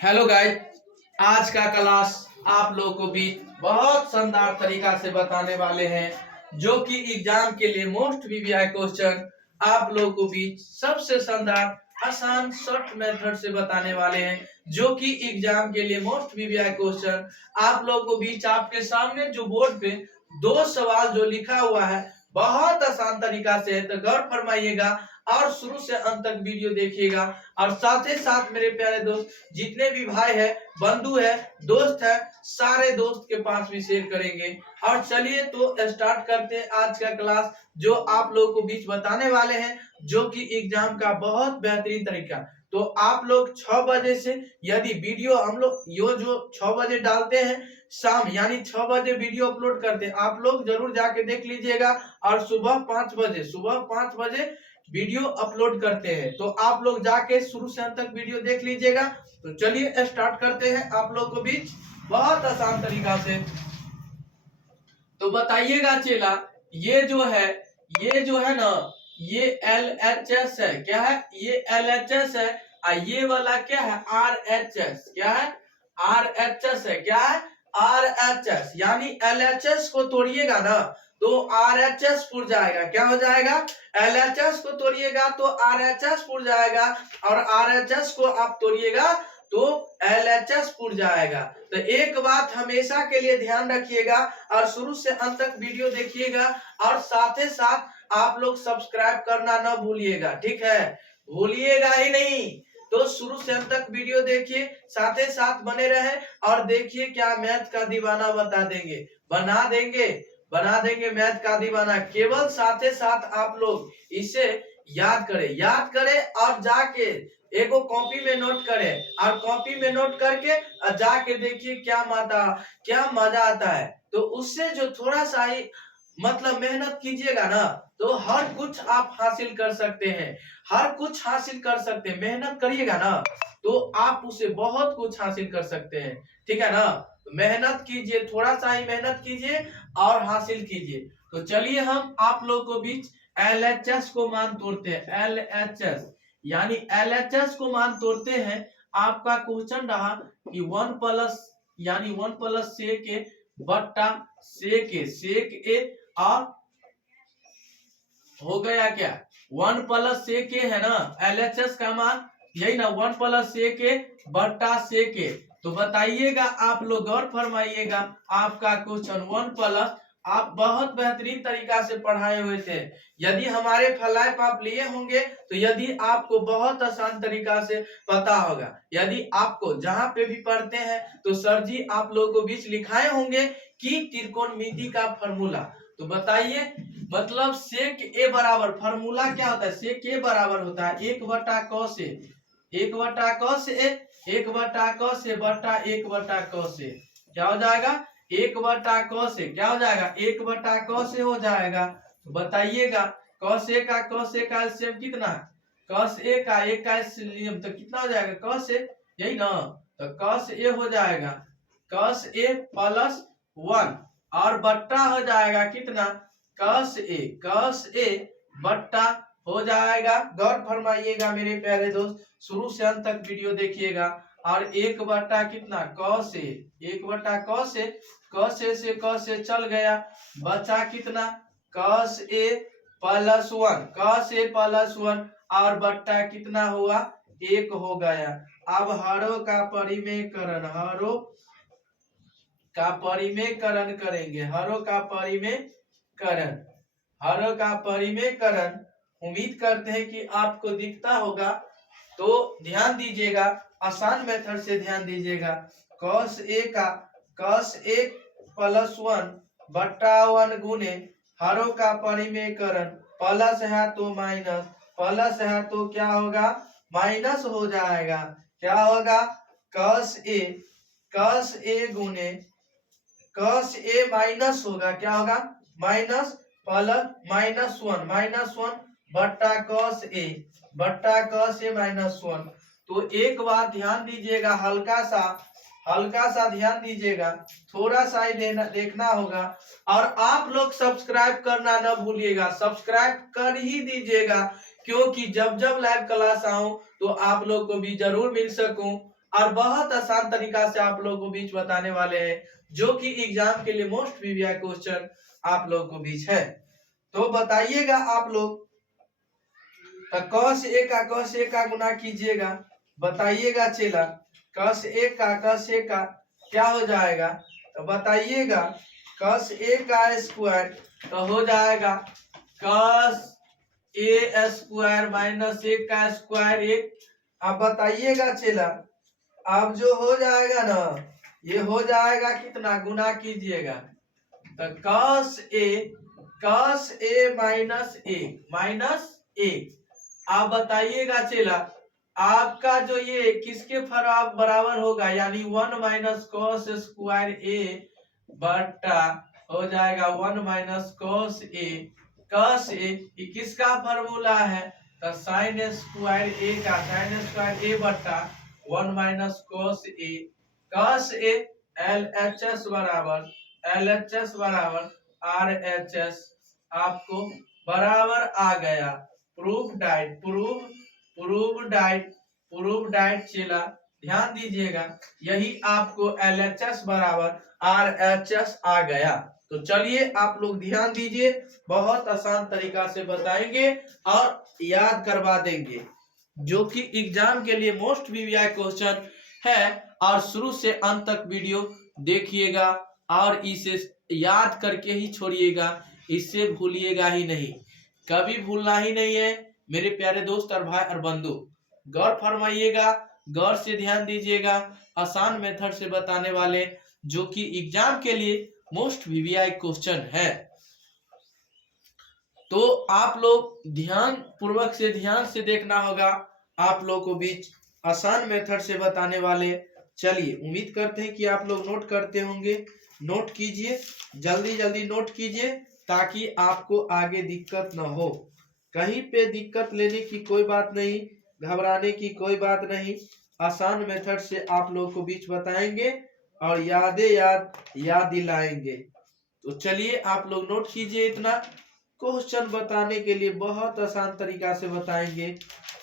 Hello guys, आज का class आप लोगों को भी बहुत शानदार तरीका से बताने वाले हैं जो कि एग्जाम के लिए मोस्ट वीवीआई क्वेश्चन आप लोगों को भी सबसे शानदार आसान शॉर्ट मेथड से बताने वाले हैं जो कि एग्जाम के लिए मोस्ट वीवीआई क्वेश्चन आप लोगों को बीच आपके सामने जो बोर्ड पे दो सवाल जो लिखा हुआ है बहुत आसान तरीका से है, तो गौर फरमाइएगा और शुरू से अंत तक वीडियो देखिएगा। और साथ ही साथ मेरे प्यारे दोस्त जितने भी भाई है, बंधु है, दोस्त है, सारे दोस्त के पास भी शेयर करेंगे। और चलिए तो स्टार्ट करते हैं आज का क्लास जो आप लोगों को बीच बताने वाले हैं जो कि एग्जाम का बहुत बेहतरीन तरीका। तो आप लोग 6 बजे से यदि वीडियो हम लोग यो जो 6 बजे डालते हैं शाम यानी 6 बजे वीडियो अपलोड करते हैं, आप लोग जरूर जाके देख लीजिएगा। और सुबह 5 बजे वीडियो अपलोड करते हैं, तो आप लोग जाके शुरू से अंत तक वीडियो देख लीजिएगा। तो चलिए स्टार्ट करते हैं आप लोग को बीच बहुत आसान तरीका से। तो बताइएगा चेला, ये जो है ना, ये LHS है। क्या है? ये LHS है। ये वाला क्या है? RHS। क्या है? RHS है। क्या है? RHS यानी LHS को तोड़िएगा ना तो RHS पुर जाएगा। क्या हो जाएगा? LHS को तोड़िएगा तो RHS पुर जाएगा, और RHS को आप तोड़िएगा तो LHS पुर जाएगा। तो एक बात हमेशा के लिए ध्यान रखिएगा और शुरू से अंत तक वीडियो देखिएगा, और साथ ही साथ आप लोग सब्सक्राइब करना ना भूलिएगा। ठीक है? भूलिएगा ही नहीं। तो शुरू से अंत तक वीडियो देखिए, साथ ही साथ बने रहे और देखिए क्या मैथ का दीवाना बना देंगे मैथ का दीवाना। केवल साथ ही साथ आप लोग इसे याद करें और जाके एगो कॉपी में नोट करें, और कॉपी में नोट करके जाके देखिए क्या मजा आता है। तो उससे जो थोड़ा सा ही मतलब मेहनत कीजिएगा ना तो हर कुछ आप हासिल कर सकते हैं। मेहनत करिएगा ना तो आप उसे बहुत कुछ हासिल कर सकते हैं। ठीक है ना? तो मेहनत कीजिए, थोड़ा सा ही मेहनत कीजिए और हासिल कीजिए। तो चलिए हम आप लोग को बीच LHS को मान तोड़ते हैं। LHS यानी LHS को मान तोड़ते हैं। आपका क्वेश्चन रहा कि 1 प्लस सेक ए बट्टा सेक ए और हो गया क्या? 1 प्लस सेक ए है ना LHS का मान, यही ना 1 प्लस सेक ए बट्टा सेक ए। तो बताइएगा, आप लोग गौर फरमाइएगा। आपका क्वेश्चन 1 प्लस आप बहुत बेहतरीन तरीका से पढ़ाए हुए थे। यदि हमारे फ्लैप आप लिए होंगे तो यदि आपको बहुत आसान तरीका से पता होगा। यदि आपको जहां पे भी पढ़ते हैं तो सर जी आप लोगों को बीच लिखाए होंगे कि त्रिकोणमिति का फॉर्मूला। तो बताइए, मतलब सेक ए बराबर फॉर्मूला क्या होता है? सेक ए बराबर होता है 1/cos ए, 1/cos ए, 1/cos ए बट्टा 1/cos ए। क्या हो जाएगा? 1/cos ए। क्या हो जाएगा? 1/cos ए हो जाएगा। तो बताइएगा cos ए का एलसीएम कितना? cos ए का एक का एलसीएम तो कितना हो जाएगा? cos ए, यही ना? तो cos ए हो जाएगा cos ए प्लस 1 और बट्टा हो जाएगा कितना? cos ए बट्टा हो जाएगा। गौर फरमाइएगा मेरे प्यारे दोस्त, शुरू से अंत तक वीडियो देखिएगा। और 1 बट्टा कितना? cos ए, 1/cos ए, cos ए से cos ए चल गया, बचा कितना? cos ए प्लस 1 और बट्टा कितना हुआ? 1 हो गया। अब हरों का परिमेयकरण करेंगे। हरों का परिमेयकरण उम्मीद करते हैं कि आपको दिखता होगा। तो ध्यान दीजिएगा, आसान मेथड से ध्यान दीजिएगा। cos ए प्लस 1 बट्टा 1 गुने हरों का परिमेयकरण, प्लस है तो माइनस, प्लस है तो क्या होगा? माइनस हो जाएगा। क्या होगा? cos ए गुने cos ए माइनस होगा। क्या होगा? माइनस प्लस -1 बट्टा cos ए माइनस 1। तो एक बात ध्यान दीजिएगा, हल्का सा ध्यान दीजिएगा, थोड़ा सा ही देखना होगा। और आप लोग सब्सक्राइब करना ना भूलिएगा, सब्सक्राइब कर ही दीजिएगा, क्योंकि जब लाइव क्लास आऊं तो आप लोग को भी जरूर मिल सकूं और बहुत आसान तरीका से आप लोगों को बीच बताने वाले हैं, जो कि एग्जाम के लिए मोस्ट वीवीआई क्वेश्चन आप लोगों को बीच है। तो बताइएगा आप लोग, cos a का गुना कीजिएगा, बताइएगा चेला cos a का क्या हो जाएगा, तो बताइएगा cos a का स्क्वायर तो हो जाएगा cos a square minus a का स्क्वायर 1। अब बताइएगा चेला, अब जो हो जाएगा ना, ये हो जाएगा कितना, गुना कीजिएगा तो cos a माइनस a। आप बताइएगा चेला, आपका जो ये किसके बराबर होगा, यानी 1 माइनस कॉस स्क्वायर ए बटा हो जाएगा 1 minus cos A. Cos A किसका फॉर्मूला है, तो साइन स्क्वायर ए का, साइन स्क्वायर ए बटा 1 minus cos A. Cos A LHS बराबर RHS आपको बराबर आ गया। प्रूव डाइट चेला ध्यान दीजिएगा, यही आपको LHS बराबर RHS आ गया। तो चलिए आप लोग ध्यान दीजिए, बहुत आसान तरीका से बताएंगे और याद करवा देंगे, जो कि एग्जाम के लिए मोस्ट वीवीआई क्वेश्चन है। और शुरू से अंत तक वीडियो देखिएगा और इसे याद करके ही छोड़िएगा, इससे भूलिएगा ही नहीं, कभी भूलना ही नहीं है। मेरे प्यारे दोस्त और भाई और बंधु, गौर फरमाइएगा, गौर से ध्यान दीजिएगा, आसान मेथड से बताने वाले, जो कि एग्जाम के लिए मोस्ट वीवीआई क्वेश्चन है। तो आप लोग ध्यान से देखना होगा, आप लोग को बीच आसान मेथड से बताने वाले। चलिए, उम्मीद करते हैं कि आप लोग नोट करते होंगे, नोट कीजिए, जल्दी जल्दी नोट कीजिए, ताकि आपको आगे दिक्कत न हो। कहीं पे दिक्कत लेने की कोई बात नहीं, घबराने की कोई बात नहीं, आसान मेथड से आप लोग को बीच बताएंगे और याद दिलाएंगे। तो चलिए आप लोग नोट कीजिए, इतना क्वेश्चन बताने के लिए बहुत आसान तरीका से बताएंगे,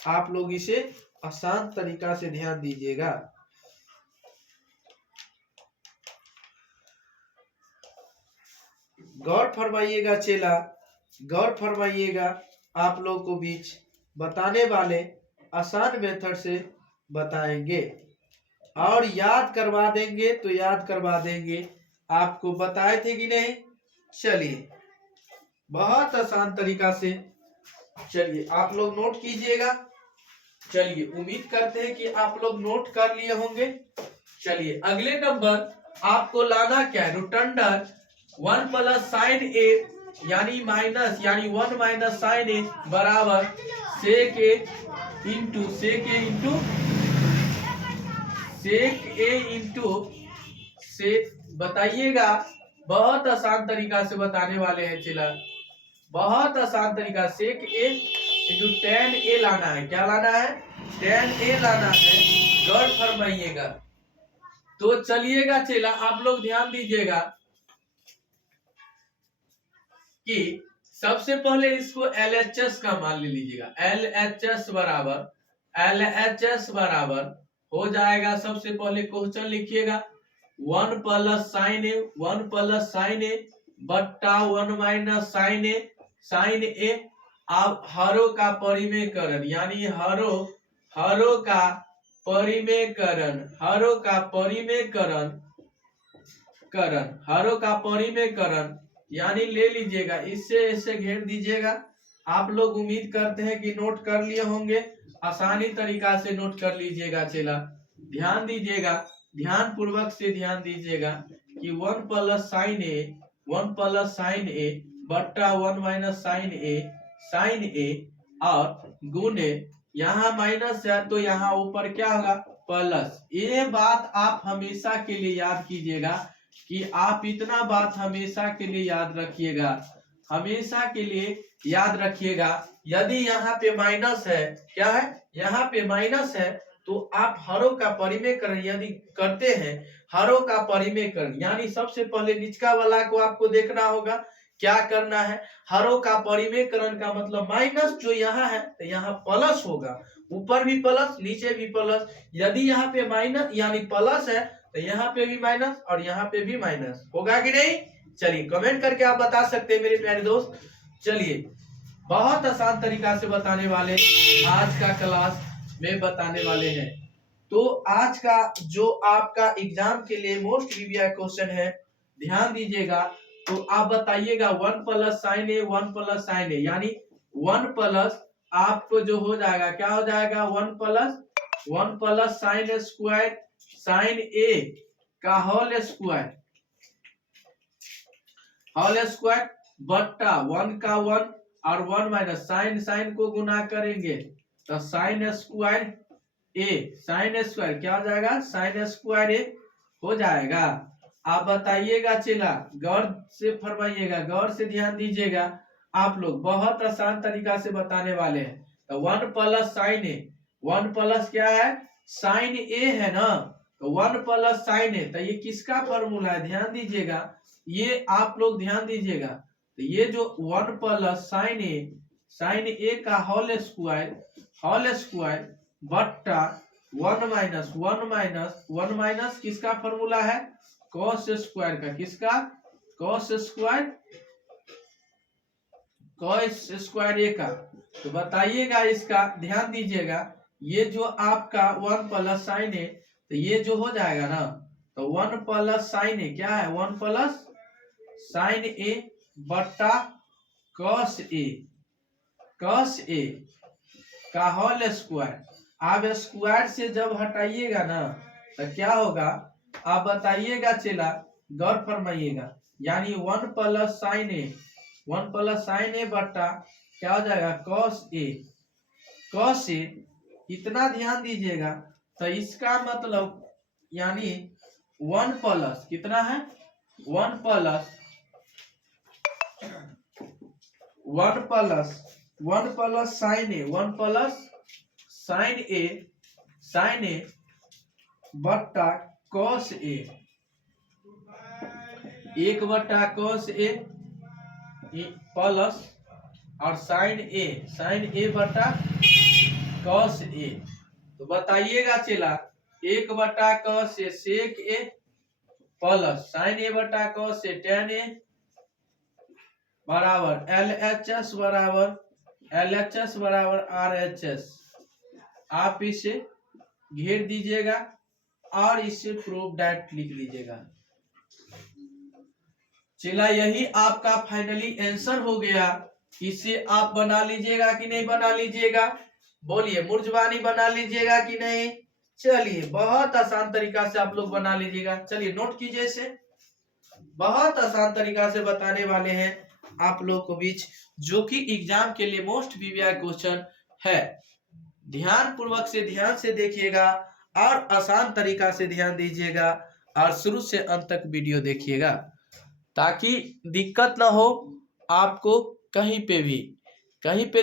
आप लोग इसे आसान तरीका से ध्यान दीजिएगा। गौर फरमाइएगा चेला, गौर फरमाइएगा, आप लोग को बीच बताने वाले आसान मेथड से बताएंगे और याद करवा देंगे, तो याद करवा देंगे, आपको बताए थे कि नहीं। चलिए, बहुत आसान तरीका से, चलिए आप लोग नोट कीजिएगा। चलिए, उम्मीद करते हैं कि आप लोग नोट कर लिए होंगे। चलिए, अगले नंबर आपको लाना क्या है, रूट अंडर 1 प्लस साइन ए यानी 1 माइनस साइन ए बराबर सेक ए इंटू से। बताइएगा, बहुत आसान तरीका से बताने वाले हैं चिल्ला, बहुत आसान तरीका, सेक ए इंटू टेन ए लाना है। क्या लाना है, टेन ए लाना है। गौर फरमाइएगा। तो चलिएगा चेला, आप लोग ध्यान दीजिएगा कि सबसे पहले इसको LHS का मान ले लीजिएगा। LHS बराबर हो जाएगा, सबसे पहले क्वेश्चन लिखिएगा 1 प्लस साइन ए बट्टा 1 माइनस साइन ए। अब हरों का परिमेयकरण, यानी हरों का परिमेयकरण यानी ले लीजिएगा, इससे घेर दीजिएगा। आप लोग उम्मीद करते हैं कि नोट कर लिए होंगे, आसानी तरीका से नोट कर लीजिएगा चेला। ध्यान दीजिएगा, ध्यान पूर्वक से ध्यान दीजिएगा कि 1 प्लस साइन ए बट्टा 1 माइनस साइन ए और गुणे, यहाँ माइनस है तो यहाँ ऊपर क्या होगा, प्लस। ये बात आप हमेशा के लिए याद कीजिएगा, कि आप इतना बात हमेशा के लिए याद रखिएगा, हमेशा के लिए याद रखिएगा। यदि यहाँ पे माइनस है, क्या है, यहाँ पे माइनस है, तो आप हरों का परिमेयकरण यदि करते हैं, हरों का परिमेयकरण यानी सबसे पहले निचका वाला को आपको देखना होगा, क्या करना है, हरों का परिमेयकरण का मतलब माइनस जो यहाँ है तो यहाँ प्लस होगा, ऊपर भी प्लस नीचे भी प्लस। यदि यहाँ पे माइनस यानी प्लस है तो यहाँ पे भी माइनस और यहाँ पे भी माइनस होगा कि नहीं। चलिए कमेंट करके आप बता सकते हैं मेरे प्यारे दोस्त। चलिए बहुत आसान तरीका से बताने वाले आज का क्लास में बताने वाले हैं। तो आज का जो आपका एग्जाम के लिए मोस्ट वीवीआई क्वेश्चन है, ध्यान दीजिएगा। तो आप बताइएगा 1 प्लस साइन ए 1 प्लस साइन ए, यानी 1 प्लस आपको जो हो जाएगा क्या हो जाएगा 1 प्लस साइन स्क्वायर साइन ए का होल स्क्वायर बट्टा 1 का 1 और 1 माइनस साइन साइन को गुना करेंगे तो साइन स्क्वायर क्या हो जाएगा साइन स्क्वायर ए हो जाएगा। आप बताइएगा चला, गौर से फरमाइएगा, गौर से ध्यान दीजिएगा। आप लोग बहुत आसान तरीका से बताने वाले हैं। तो 1 प्लस साइन ए, 1 प्लस क्या है साइन ए है ना, तो 1 प्लस साइन ए, तो ये किसका फॉर्मूला है ध्यान दीजिएगा, ये आप लोग ध्यान दीजिएगा। तो ये जो 1 प्लस साइन ए का होल स्क्वायर बट्टा 1 माइनस किसका फॉर्मूला है कॉस स्क्वायर का, किसका कॉस स्क्वायर ए का। तो बताइएगा इसका, ध्यान दीजिएगा, ये जो आपका 1 प्लस साइन ए, तो ये जो हो जाएगा ना, तो 1 प्लस साइन ए क्या है 1 प्लस साइन ए बट्टा कॉस ए का होल स्क्वायर। आप स्क्वायर से जब हटाइएगा ना तो क्या होगा आप बताइएगा चला, गौर फरमाइएगा, यानी 1 प्लस साइन ए बट्टा क्या हो जाएगा कॉस ए, इतना ध्यान दीजिएगा। तो इसका मतलब यानी 1 प्लस कितना है 1 प्लस साइन ए बट्टा कॉस ए, 1 बट्टा कॉस ए प्लस और साइन ए बट्टा कॉस ए। तो बताइएगा चला 1 बट्टा cos A sec A plus sign ए बट्टा कॉस ए टेन ए बराबर LHS बराबर RHS। आप इसे घेर दीजिएगा और इसे प्रूफ दैट लिख लीजिएगा। चला यही आपका फाइनली आंसर हो गया। इसे आप बना लीजिएगा कि नहीं बना लीजिएगा, बोलिए मुर्जबानी बना लीजिएगा कि नहीं। चलिए बहुत आसान तरीका से आप लोग बना लीजिएगा। चलिए नोट कीजिए इसे, बहुत आसान तरीका से बताने वाले हैं आप लोग को बीच, जो कि एग्जाम के लिए मोस्ट वीवीआई क्वेश्चन है। ध्यान पूर्वक से ध्यान से देखिएगा और आसान तरीका से ध्यान दीजिएगा और शुरू से अंत तक वीडियो देखिएगा ताकि दिक्कत ना हो आपको कहीं पे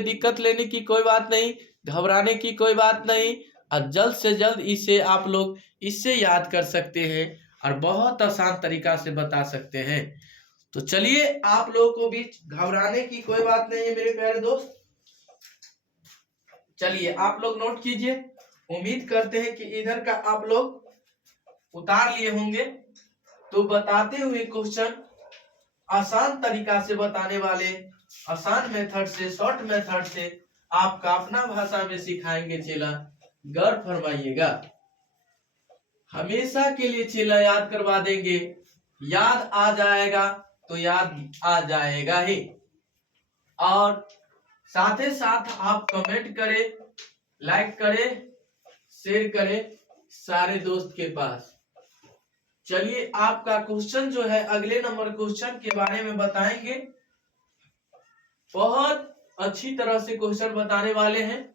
दिक्कत लेने की कोई बात नहीं, घबराने की कोई बात नहीं, और जल्द से जल्द इसे आप लोग इससे याद कर सकते हैं और बहुत आसान तरीका से बता सकते हैं। तो चलिए आप लोगों को भी घबराने की कोई बात नहीं है मेरे प्यारे दोस्त। चलिए आप लोग नोट कीजिए, उम्मीद करते हैं कि इधर का आप लोग उतार लिए होंगे। तो बताते हुए क्वेश्चन आसान तरीका से बताने वाले, आसान मेथड से, शॉर्ट मेथड से आपका अपना भाषा में सिखाएंगे चेला, गौर फरमाइएगा। हमेशा के लिए चेला याद करवा देंगे, याद आ जाएगा तो याद आ जाएगा ही। और साथ ही साथ आप कमेंट करें, लाइक करें, शेयर करें सारे दोस्त के पास। चलिए आपका क्वेश्चन जो है अगले नंबर क्वेश्चन के बारे में बताएंगे। बहुत अच्छी तरह से क्वेश्चन बताने वाले हैं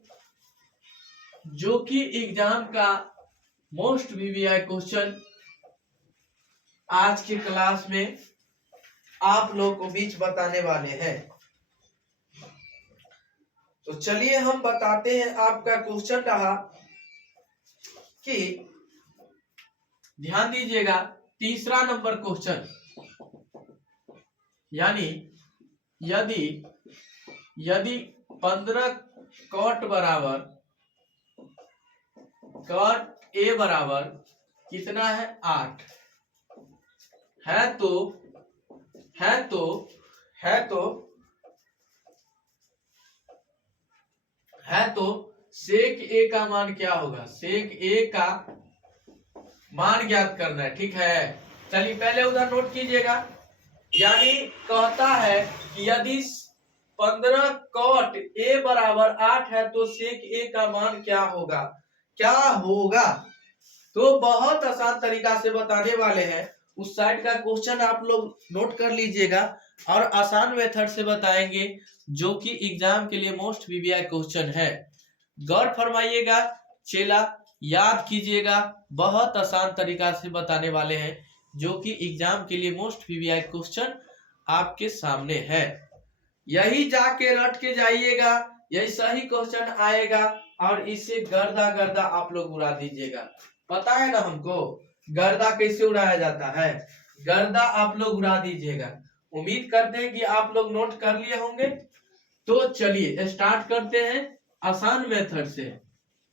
जो कि एग्जाम का मोस्ट वीवीआई क्वेश्चन आज के क्लास में आप लोग को बीच बताने वाले हैं। तो चलिए हम बताते हैं। आपका क्वेश्चन रहा कि ध्यान दीजिएगा, तीसरा नंबर क्वेश्चन, यानी यदि 15 कॉट बराबर कॉट ए बराबर कितना है 8 है तो है तो है तो है तो सेक ए का मान क्या होगा, सेक ए का मान ज्ञात करना है। ठीक है, चलिए पहले उधर नोट कीजिएगा। यानी कहता है कि यदि 15 कॉट ए बराबर 8 है तो सेक ए का मान क्या होगा, क्या होगा। तो बहुत आसान तरीका से बताने वाले हैं। उस साइड का क्वेश्चन आप लोग नोट कर लीजिएगा और आसान मेथड से बताएंगे, जो कि एग्जाम के लिए मोस्ट वीवीआई क्वेश्चन है। गौर फरमाइएगा चेला, याद कीजिएगा, बहुत आसान तरीका से बताने वाले हैं, जो कि एग्जाम के लिए मोस्ट वीवीआई क्वेश्चन आपके सामने है। यही जाके रट के जाइएगा, यही सही क्वेश्चन आएगा और इसे गर्दा गर्दा आप लोग उड़ा दीजिएगा। पता है ना हमको गर्दा कैसे उड़ाया जाता है, गर्दा आप लोग उड़ा दीजिएगा। उम्मीद करते हैं कि आप लोग नोट कर लिए होंगे। तो चलिए स्टार्ट करते हैं। आसान मेथड से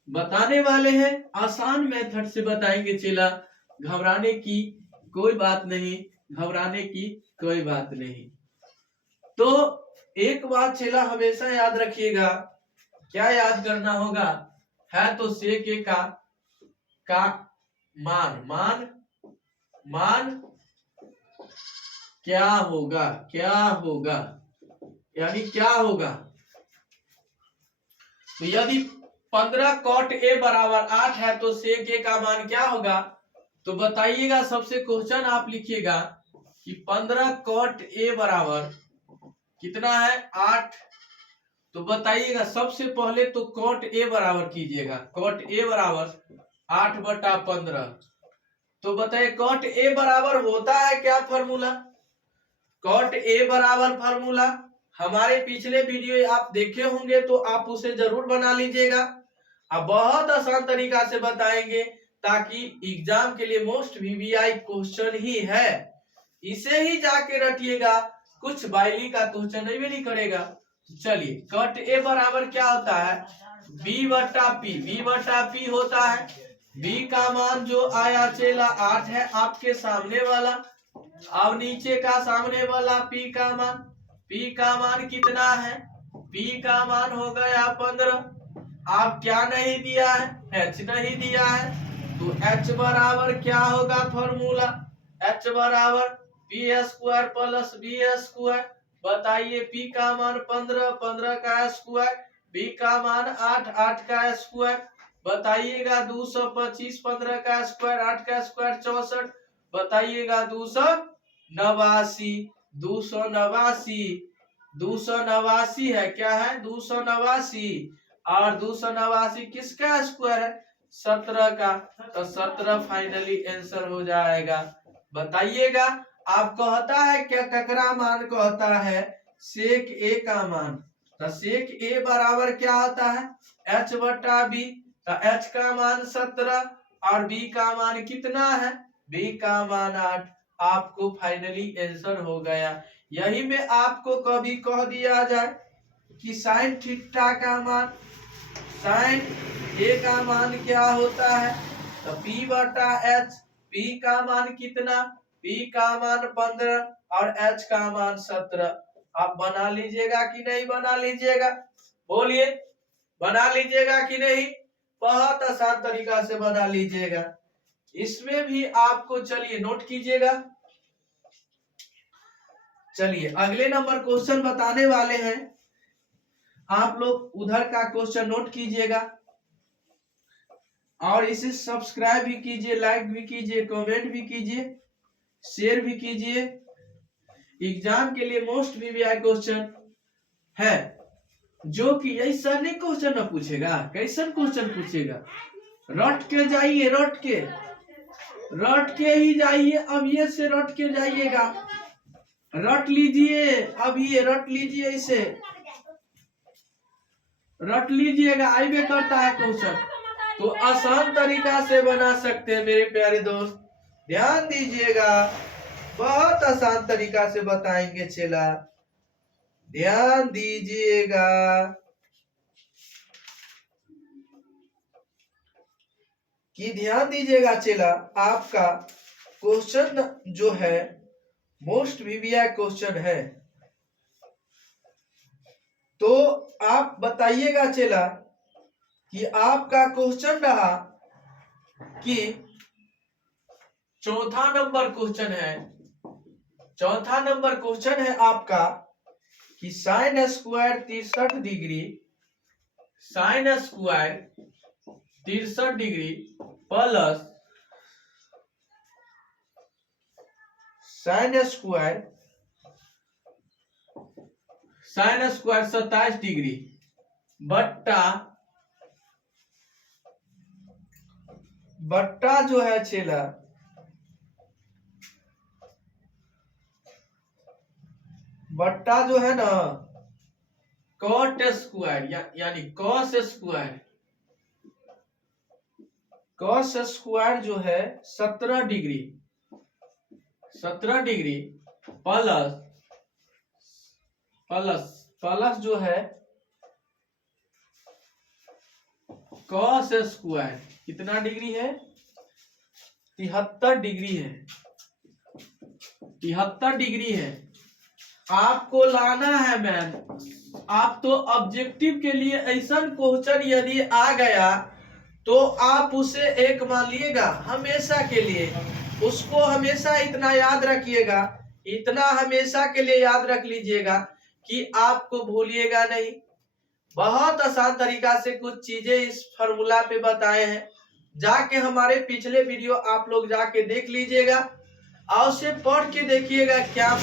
बताने वाले हैं, आसान मेथड से बताएंगे चेला, घबराने की कोई बात नहीं, घबराने की कोई बात नहीं। तो एक बात चेला हमेशा याद रखिएगा, क्या याद करना होगा, है तो सेक ए का मान मान मान क्या होगा, क्या होगा, यानी क्या होगा। तो यदि 15 कॉट ए बराबर 8 है तो सेक ए का मान क्या होगा। तो बताइएगा, सबसे क्वेश्चन आप लिखिएगा कि 15 कॉट ए बराबर कितना है 8। तो बताइएगा सबसे पहले तो कॉट ए बराबर कीजिएगा, कॉट ए बराबर 8/15। तो बताइए कॉट ए बराबर होता है क्या फॉर्मूला, कॉट ए बराबर फॉर्मूला हमारे पिछले वीडियो आप देखे होंगे तो आप उसे जरूर बना लीजिएगा। अब बहुत आसान तरीका से बताएंगे ताकि एग्जाम के लिए मोस्ट वीवीआई क्वेश्चन ही है, इसे ही जाके रटिएगा, कुछ बाइली का क्वेश्चन नहीं करेगा। चलिए कट ए बराबर क्या होता है, बी बटा पी, बी बटा पी होता है। बी का मान जो आया चेला 8 है आपके सामने वाला। अब नीचे का सामने वाला पी का मान, पी का मान कितना है, पी का मान हो गया 15। आप क्या नहीं दिया है, एच नहीं दिया है, तो एच बराबर क्या होगा फॉर्मूला, एच बराबर P square plus B square. बताइए पी का मान 15, 15 का स्क्वायर, बी का मान 8, 8 का स्क्वायर। बताइएगा 225, 15 का स्क्वायर, 8 का स्क्वायर 64। बताइएगा 289, 289, 289 है, क्या है 289, और 289 किसका स्क्वायर है 17 का, तो 17 फाइनली आंसर हो जाएगा। बताइएगा आप कहता है क्या, ककरा मान कहता है सेक ए का मान। तो सेक ए बराबर क्या होता है एच बटा बी, तो एच का मान 17 और बी का मान कितना है, बी का मान 8। आपको फाइनली आंसर हो गया। यही में आपको कभी कह दिया जाए कि साइन थीटा का मान, साइन ए का मान क्या होता है, तो पी बटा एच, पी का मान कितना, पी का मान 15 और एच का मान 17। आप बना लीजिएगा कि नहीं बना लीजिएगा, बोलिए बना लीजिएगा कि नहीं। बहुत आसान तरीका से बना लीजिएगा, इसमें भी आपको चलिए नोट कीजिएगा। चलिए अगले नंबर क्वेश्चन बताने वाले हैं, आप लोग उधर का क्वेश्चन नोट कीजिएगा और इसे सब्सक्राइब भी कीजिए, लाइक भी कीजिए, कमेंट भी कीजिए, शेयर भी कीजिए। एग्जाम के लिए मोस्ट वीवीआई क्वेश्चन है, जो कि ऐसा नहीं क्वेश्चन न पूछेगा, कैसन क्वेश्चन पूछेगा, रट के जाइए, रट के ही जाइए, अब ये से रट के जाइएगा, रट लीजिए, अब ये रट लीजिए, इसे रट लीजिएगा, आइए करता है क्वेश्चन। तो आसान तरीका से बना सकते हैं मेरे प्यारे दोस्त, ध्यान दीजिएगा, बहुत आसान तरीका से बताएंगे चेला, ध्यान दीजिएगा। कि ध्यान दीजिएगा चेला, आपका क्वेश्चन जो है मोस्ट वीवीआई क्वेश्चन है। तो आप बताइएगा चेला कि आपका क्वेश्चन रहा कि चौथा नंबर क्वेश्चन है आपका कि sine square 63 degree plus sine square 27 degree बट्टा जो है चेला बट्टा जो है ना कॉट स्क्वायर यानी कॉस स्क्वायर जो है 17 डिग्री प्लस जो है कॉस स्क्वायर कितना डिग्री है 73 डिग्री है। आपको लाना है मैन, आप तो ऑब्जेक्टिव के लिए ऐसा क्वेश्चन यदि आ गया तो आप उसे एक मान लीजिएगा हमेशा के लिए, उसको हमेशा इतना याद रखिएगा, इतना हमेशा के लिए याद रख लीजिएगा कि आपको भूलिएगा नहीं। बहुत आसान तरीका से कुछ चीजें इस फॉर्मूला पे बताए हैं, जाके हमारे पिछले वीडियो आप लोग जाके देख लीजिएगा और उसे पढ़ के देखिएगा, क्या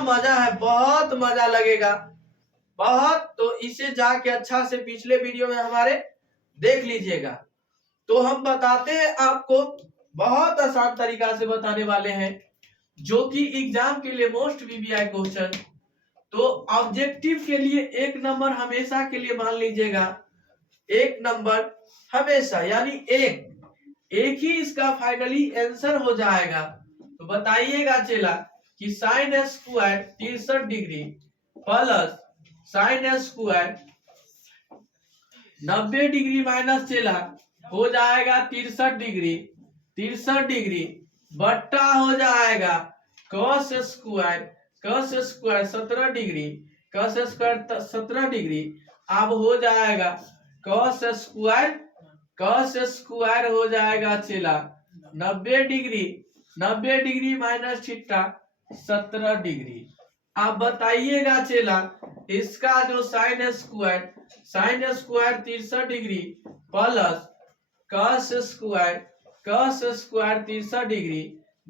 मजा है, बहुत मजा लगेगा बहुत। तो इसे जाके अच्छा से पिछले वीडियो में हमारे देख लीजिएगा। तो हम बताते हैं आपको, बहुत आसान तरीका से बताने वाले हैं, जो कि एग्जाम के लिए मोस्ट वीवीआई क्वेश्चन। तो ऑब्जेक्टिव के लिए 1 नंबर हमेशा के लिए मान लीजिएगा, 1 नंबर हमेशा यानी एक ही इसका फाइनली आंसर हो जाएगा। तो बताइएगा चेला कि sine square 63 degree plus sine square 90 degree minus चेला हो जाएगा 63 डिग्री बट्टा हो जाएगा कॉस स्क्वायर 17 डिग्री अब हो जाएगा कॉस स्क्वायर हो जाएगा चेला 90 डिग्री माइनस थीटा 17 डिग्री। आप बताइएगा चेला इसका जो sine square 63 degree plus cos square 63 degree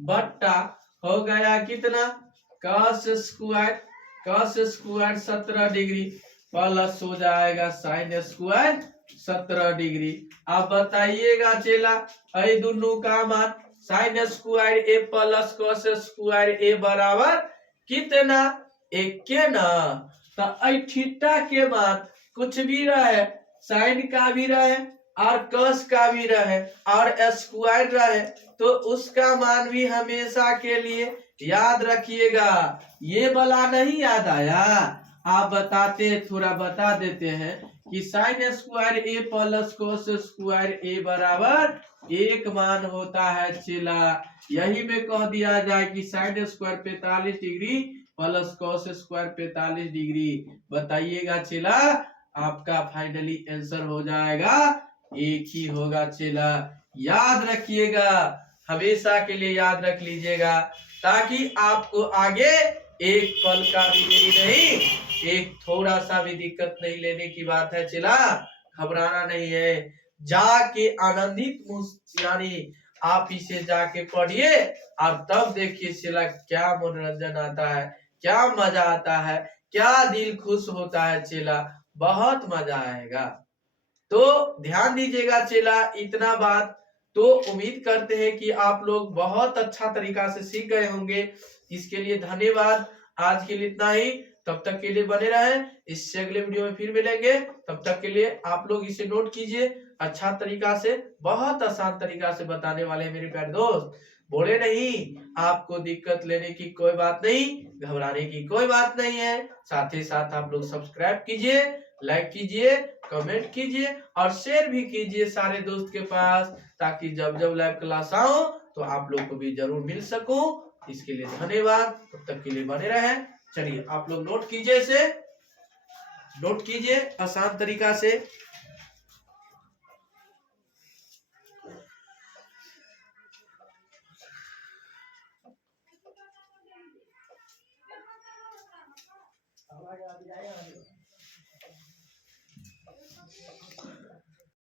बट्टा हो गया कितना कॉस स्क्वायर 17 डिग्री प्लस हो जाएगा साइन स्क्वायर 17 डिग्री। आप बताइएगा चेला ऐ दोनों का मान साइन स्क्वायर ए प्लस कॉस स्क्वायर ए बराबर कितना 1 ना। तो थीटा के मान कुछ भी रहे, साइन का भी रहे और कॉस का भी रहे और स्क्वायर रहे, तो उसका मान भी हमेशा के लिए याद रखिएगा। ये वाला नहीं याद आया, आप थोड़ा बता देते हैं कि साइन स्क्वायर ए प्लस कॉस स्क्वायर ए बराबर 1 मान होता है चेला। यही में कह दिया जाए कि sine square 45 degree plus cos square 45 degree. बताइएगा चेला, आपका फाइनली आंसर हो जाएगा 1 ही होगा चेला। याद रखिएगा, हमेशा के लिए याद रख लीजिएगा, ताकि आपको आगे एक पल का भी देरी नहीं, एक थोड़ा सा भी दिक्कत नहीं लेने की बात है चेला। घबराना नहीं है, जाके आनंदित यानी आप इसे जाके पढ़िए और तब देखिए चेला क्या मनोरंजन आता है, क्या मजा आता है, क्या दिल खुश होता है चेला, बहुत मजा आएगा। तो ध्यान दीजिएगा चेला, इतना बात तो उम्मीद करते हैं कि आप लोग बहुत अच्छा तरीका से सीख गए होंगे। इसके लिए धन्यवाद। आज के लिए इतना ही, तब तक के लिए बने रहें। इससे अगले वीडियो में फिर मिलेंगे, तब तक के लिए आप लोग इसे नोट कीजिए। अच्छा तरीका से, बहुत आसान तरीका से बताने वाले हैं मेरे प्यारे दोस्त। बोले नहीं, आपको दिक्कत लेने की कोई बात नहीं, घबराने की कोई बात नहीं है। साथ ही साथ आप लोग सब्सक्राइब कीजिए, लाइक कीजिए कमेंट कीजिए और शेयर भी कीजिए सारे दोस्त के पास, ताकि जब जब लाइव क्लास आओ तो आप लोग को भी जरूर मिल सकूं। इसके लिए धन्यवाद, तब तक के लिए बने रहें। चलिए आप लोग नोट कीजिए, इसे नोट कीजिए आसान तरीका से।